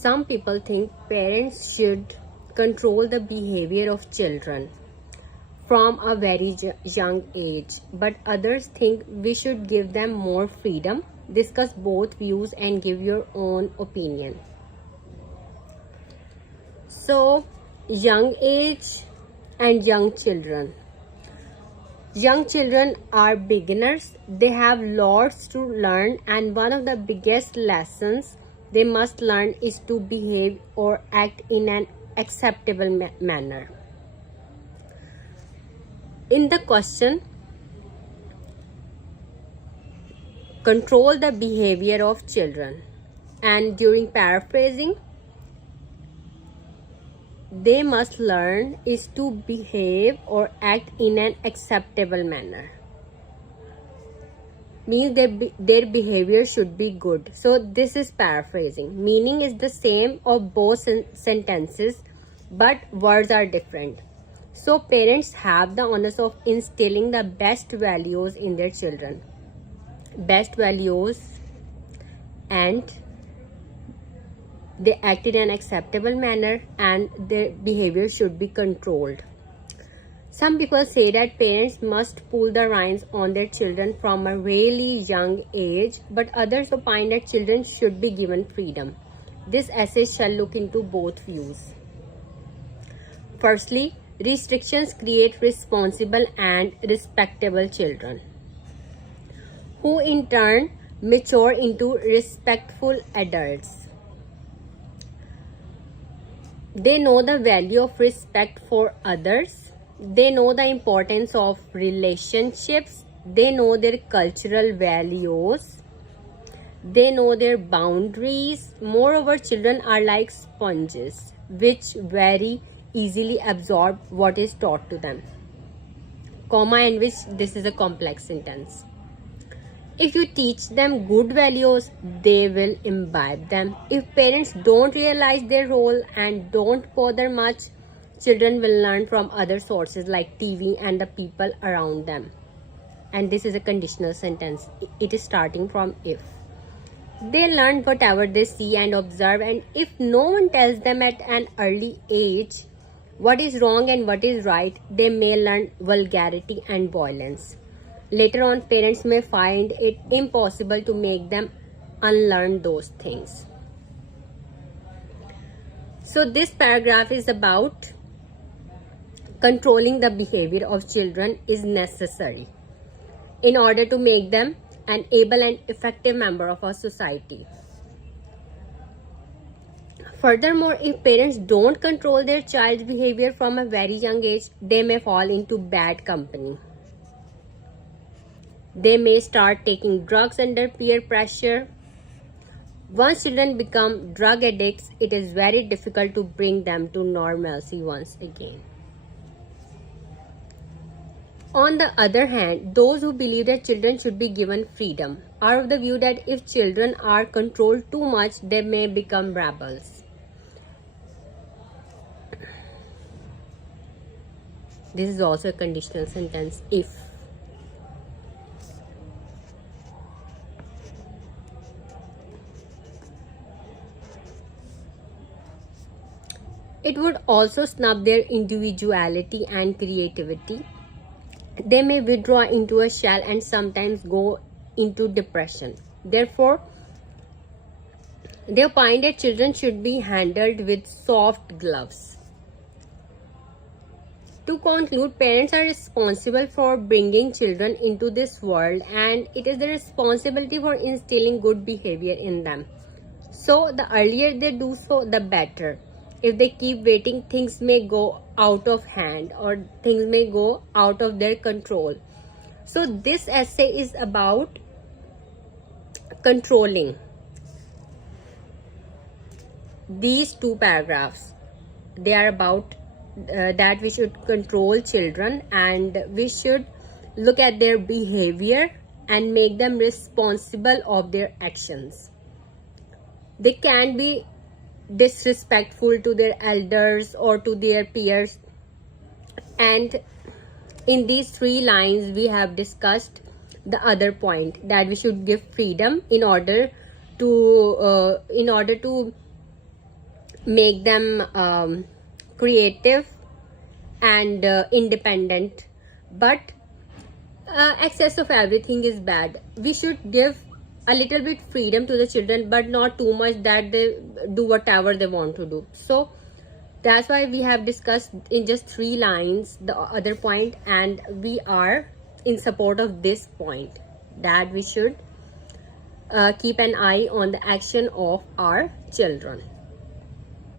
Some people think parents should control the behavior of children from a very young age, but others think we should give them more freedom. Discuss both views and give your own opinion. So, young age and young children. Young children are beginners. They have lots to learn, and one of the biggest lessons they must learn is to behave or act in an acceptable manner. In the question, control the behavior of children, and during paraphrasing, they must learn is to behave or act in an acceptable manner. Means their behavior should be good. So this is paraphrasing. Meaning is the same of both sentences, but words are different. So parents have the onus of instilling the best values in their children. Best values, and they act in an acceptable manner, and their behavior should be controlled. Some people say that parents must pull the reins on their children from a really young age, but others opine that children should be given freedom. This essay shall look into both views. Firstly, restrictions create responsible and respectable children, who in turn mature into respectful adults. They know the value of respect for others. They know the importance of relationships. They know their cultural values. They know their boundaries. Moreover, children are like sponges, which very easily absorb what is taught to them. Comma, and which this is a complex sentence. If you teach them good values, they will imbibe them. If parents don't realize their role and don't bother much, children will learn from other sources like TV and the people around them. And this is a conditional sentence. It is starting from if. They learn whatever they see and observe, and if no one tells them at an early age what is wrong and what is right, they may learn vulgarity and violence. Later on, parents may find it impossible to make them unlearn those things. So this paragraph is about controlling the behavior of children is necessary in order to make them an able and effective member of our society. Furthermore, if parents don't control their child's behavior from a very young age, they may fall into bad company. They may start taking drugs under peer pressure. Once children become drug addicts, it is very difficult to bring them to normalcy once again. On the other hand, those who believe that children should be given freedom are of the view that if children are controlled too much, they may become rebels. This is also a conditional sentence, if. It would also snub their individuality and creativity. They may withdraw into a shell and sometimes go into depression. Therefore, they opine that children should be handled with soft gloves. To conclude, parents are responsible for bringing children into this world, and it is the responsibility for instilling good behavior in them. So, the earlier they do so, the better. If they keep waiting, things may go out of hand or things may go out of their control. So this essay is about controlling. These two paragraphs, they are about that we should control children and we should look at their behavior and make them responsible of their actions. They can be disrespectful to their elders or to their peers, and in these 3 lines we have discussed the other point, that we should give freedom in order to make them creative and independent. But excess of everything is bad. We should give a little bit freedom to the children, but not too much that they do whatever they want to do. So that's why we have discussed in just 3 lines the other point, and we are in support of this point, that we should keep an eye on the action of our children.